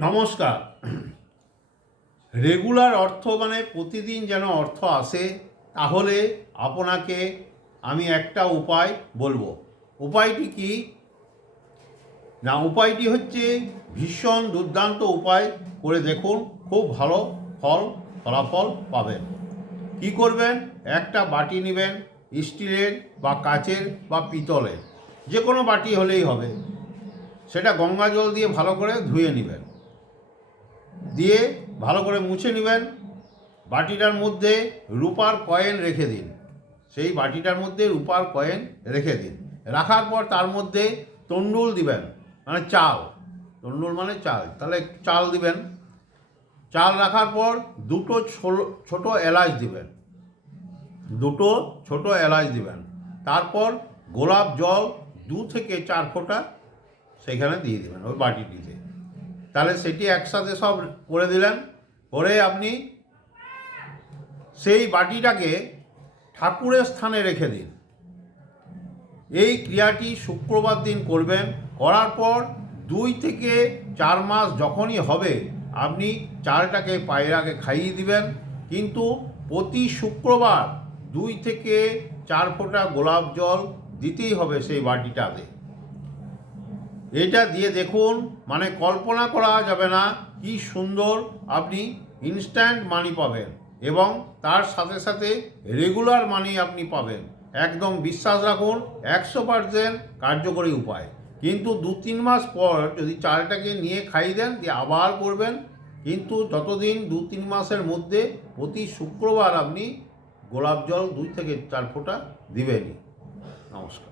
নমস্কার। রেগুলার অর্থ মানে প্রতিদিন যেন অর্থ আসে, তাহলে আপনাকে আমি একটা উপায় বলবো। উপায়টি কি না, উপায়টি হচ্ছে ভীষণ দুর্দান্ত উপায়, করে দেখুন, খুব ভালো ফলাফল পাবেন। কি করবেন? একটা বাটি নেবেন, স্টিলের বা কাচের বা পিতলের, যে কোনো বাটি হলেই হবে। সেটা গঙ্গা জল দিয়ে ভালো করে ধুয়ে নেবেন, দিয়ে ভালো করে মুছে নেবেন। বাটিটার মধ্যে রূপার কয়েন রেখে দিন, সেই বাটিটার মধ্যে রূপার কয়েন রেখে দিন। রাখার পর তার মধ্যে তন্ডুল দিবেন, মানে চাল। তন্ডুল মানে চাল, তাহলে চাল দিবেন। চাল রাখার পর দুটো ছোট এলাচ দিবেন, দুটো ছোট এলাচ দিবেন। তারপর গোলাপ জল 2 থেকে 4 ফোঁটা সেখানে দিয়ে দেবেন ওই বাটিটিতে। তাহলে সেটি একসাথে সব করে দিলেন। করে আপনি সেই বাটিটাকে ঠাকুরের স্থানে রেখে দিন। এই ক্রিয়াটি শুক্রবার দিন করবেন। করার পর 2 থেকে 4 মাস যখনই হবে, আপনি চালটাকে পায়রাকে খাইয়ে দিবেন। কিন্তু প্রতি শুক্রবার 2 থেকে 4 ফোঁটা গোলাপ জল দিতেই হবে সেই বাটিটাতে। এটা দিয়ে দেখুন, মানে কল্পনা করা যাবে না কি সুন্দর আপনি ইনস্ট্যান্ট মানি পাবেন, এবং তার সাথে সাথে রেগুলার মানি আপনি পাবেন। একদম বিশ্বাস রাখুন, 100% কার্যকরী উপায়। কিন্তু 2-3 মাস পর যদি চালটাকে নিয়ে খাইয়ে দেন, দিয়ে আবার করবেন। কিন্তু যতদিন 2-3 মাসের মধ্যে প্রতি শুক্রবার আপনি গোলাপ জল 2 থেকে 4 ফোঁটা দিবেনই। নমস্কার।